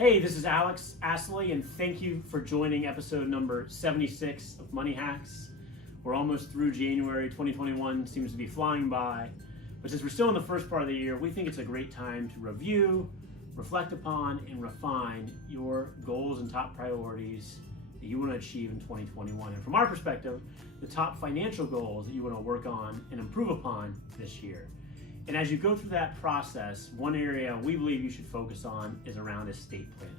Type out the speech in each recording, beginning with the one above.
Hey, this is Alex Astley, and thank you for joining episode number 76 of Money Hacks. We're almost through January. 2021 seems to be flying by, but since we're still in the first part of the year, we think it's a great time to review, reflect upon, and refine your goals and top priorities that you want to achieve in 2021. And from our perspective, the top financial goals that you want to work on and improve upon this year. And as you go through that process, one area we believe you should focus on is around estate planning.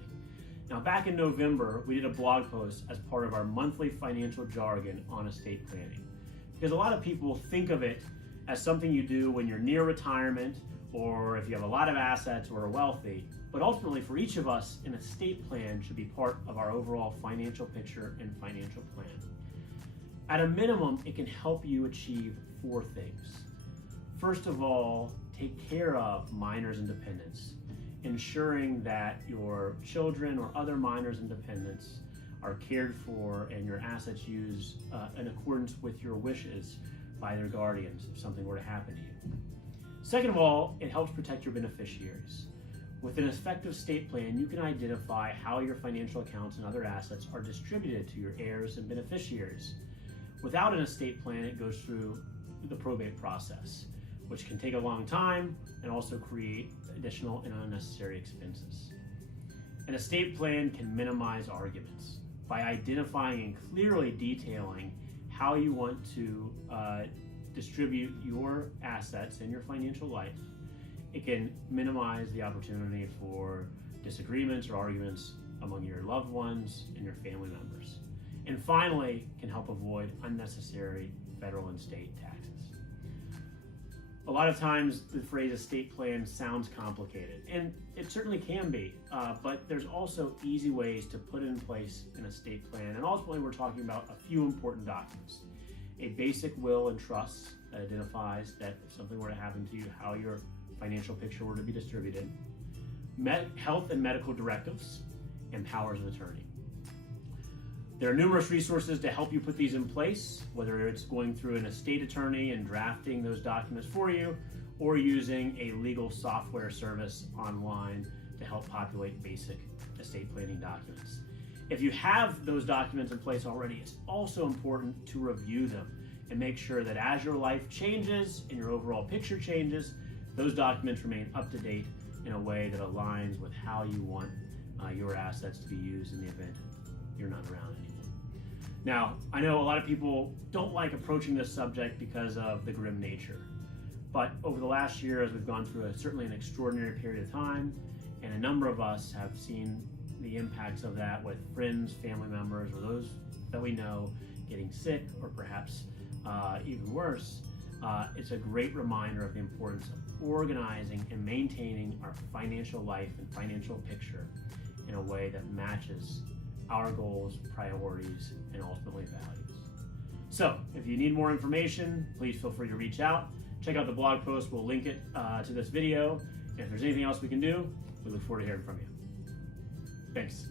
Now, back in November, we did a blog post as part of our monthly financial jargon on estate planning. Because a lot of people think of it as something you do when you're near retirement or if you have a lot of assets or are wealthy. But ultimately, for each of us, an estate plan should be part of our overall financial picture and financial plan. At a minimum, it can help you achieve four things. First of all, take care of minors and dependents, ensuring that your children or other minors and dependents are cared for and your assets used in accordance with your wishes by their guardians if something were to happen to you. Second of all, it helps protect your beneficiaries. With an effective estate plan, you can identify how your financial accounts and other assets are distributed to your heirs and beneficiaries. Without an estate plan, it goes through the probate process, which can take a long time and also create additional and unnecessary expenses. An estate plan can minimize arguments by identifying and clearly detailing how you want to distribute your assets in your financial life. It can minimize the opportunity for disagreements or arguments among your loved ones and your family members. And finally, can help avoid unnecessary federal and state taxes. A lot of times the phrase estate plan sounds complicated, and it certainly can be, but there's also easy ways to put in place an estate plan. And ultimately, we're talking about a few important documents. A basic will and trust that identifies that if something were to happen to you, how your financial picture were to be distributed. Health and medical directives and powers of attorney. There are numerous resources to help you put these in place, whether it's going through an estate attorney and drafting those documents for you, or using a legal software service online to help populate basic estate planning documents. If you have those documents in place already, it's also important to review them and make sure that as your life changes and your overall picture changes, those documents remain up to date in a way that aligns with how you want your assets to be used in the event you're not around anymore. Now, I know a lot of people don't like approaching this subject because of the grim nature, but over the last year, as we've gone through certainly an extraordinary period of time, and a number of us have seen the impacts of that with friends, family members, or those that we know getting sick, or perhaps even worse, it's a great reminder of the importance of organizing and maintaining our financial life and financial picture in a way that matches our goals, priorities, and ultimately values. So if you need more information, please feel free to reach out. Check out the blog post. We'll link it to this video. And if there's anything else we can do, we look forward to hearing from you. Thanks.